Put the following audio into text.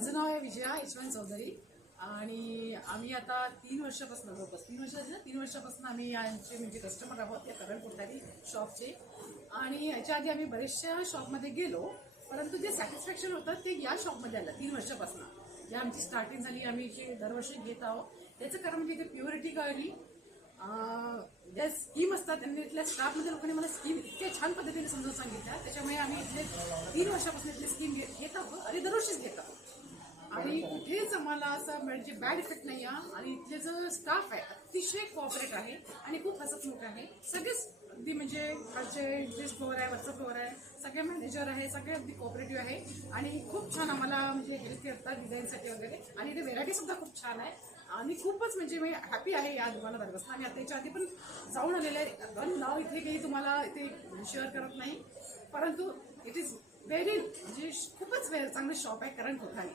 माझं नाव आहे विजया यशवंत चौधरी आणि आम्ही आता 3 वर्षापासून जवळपास 3 वर्षापासून आम्ही यांचे म्हणजे कस्टमर आहोत या करण कोठारी शॉपचे. आणि याच्या आधी आम्ही बरेचशा शॉपमध्ये गेलो, परंतु जे सॅटिस्फॅक्शन होतं ते या शॉपमध्ये आलं 3 वर्षापासून. या आमची स्टार्टिंग झाली, आम्ही जे दरवर्षी घेत आहोत. त्याचं कारण म्हणजे इथे प्युरिटी कळली. ज्या स्कीम असतात त्यांनी इथल्या स्टाफमध्ये लोकांनी मला स्कीम इतक्या छान पद्धतीने समजून सांगितल्या, त्याच्यामुळे आम्ही इथले 3 वर्षापासून इथली स्कीम घेत आहोत आणि दरवर्षीच घेत आहोत. आणि कुठेच आम्हाला असं म्हणजे बॅड इफेक्ट नाही आहे. आणि इथले जो स्टाफ आहे अतिशय कोऑपरेट आहे आणि खूप हसतमुख आहे. सगळेच अगदी म्हणजे खालचे जे फ्लोअर आहे, वरचा फ्लोअर आहे, सगळे मॅनेजर आहे, सगळे अगदी कोऑपरेटिव्ह आहे आणि खूप छान आम्हाला म्हणजे हेल्प करतात डिझाईनसाठी वगैरे. आणि इथे व्हेरायटी सुद्धा खूप छान आहे आणि खूपच म्हणजे मी हॅपी आहे या दुकानात बसणं. आम्ही आता याच्या आधी पण जाऊन आलेले आहे. पण नाव इथे काही तुम्हाला इथे शेअर करत नाही, परंतु इट इज व्हेरी म्हणजे खूपच चांगली शॉप आहे करण कोठारी.